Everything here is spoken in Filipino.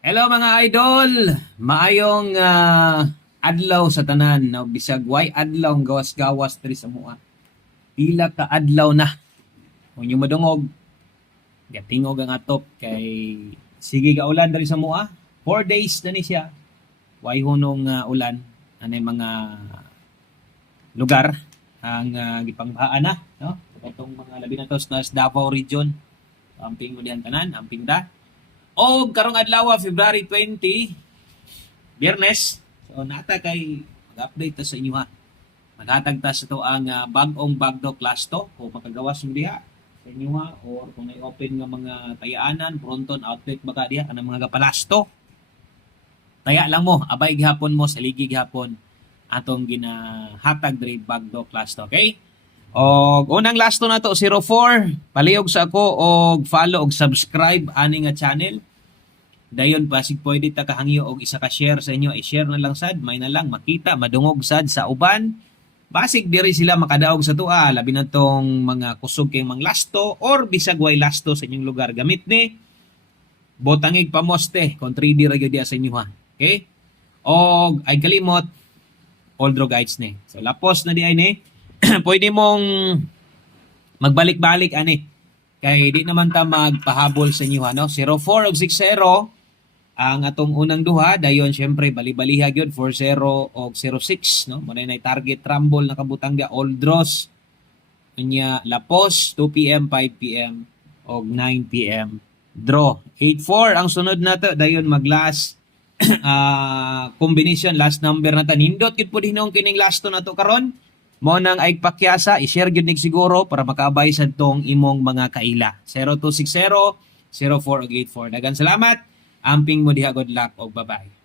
Hello mga idol! Maayong adlaw sa tanan. No? Bisag way adlaw ang gawas-gawas diri sa mua. Pila ka adlaw na. Kung yung madungog, gatingog ang atop kay sige ka ulan diri sa mua. 4 days na ni siya. Way hunong ulan. Anay mga lugar ang gipangbahaan na. No? Itong mga labi na to sa Davao region. Amping mo diyan tanan, amping da. O karong adlaw February 20, Biyernes. So nata kay mag-update ta sa inyo ha. Maghatag ta sa to ang bag-ong bagdo class to o makagawas mo diha sa inyo ha or kung may open nga mga tayaanan, Fronton outlet baka diha kanang mga gapalasto. Taya lang mo, abay gihapon mo sa ligi gihapon atong ginahatag diri bagdo class to, okay? Og unang last to na to 04, palihog sa ako og follow og subscribe ani nga channel. Dayon basig pwede ta kahangyo og isa ka share sa inyo, i-share na lang sad, may na lang makita madungog sad sa uban. Basig diri sila makadaog sa tuwa, labi na tong mga kusog kay mang lasto or bisag way lasto sa inyong lugar gamit ni botangig pamoste kung 3D ra gyud sa inyo ha. Okay? Og ay kalimot all draw guides ni. So lapos na di ay ni pwede mong magbalik-balik ani. Kay di naman ta magpahabol sa inyo ano. 04 ug 60 ang atong unang duha dayon syempre bali-baliha gyud 40 ug 06 no. Muna nay target rumble na kabutangga all draws. Unya lapos 2 PM, 5 PM ug 9 PM draw. 84 ang sunod nato dayon mag-last combination last number na ta. Nindot gid pud hinong kining last to nato karon. Mo nang ay pakyasa, i-share gyud nig siguro para makaabay sa tong imong mga kaila. 0260 04 ug 84. Dagan salamat. Amping mo diha, good luck og bye-bye.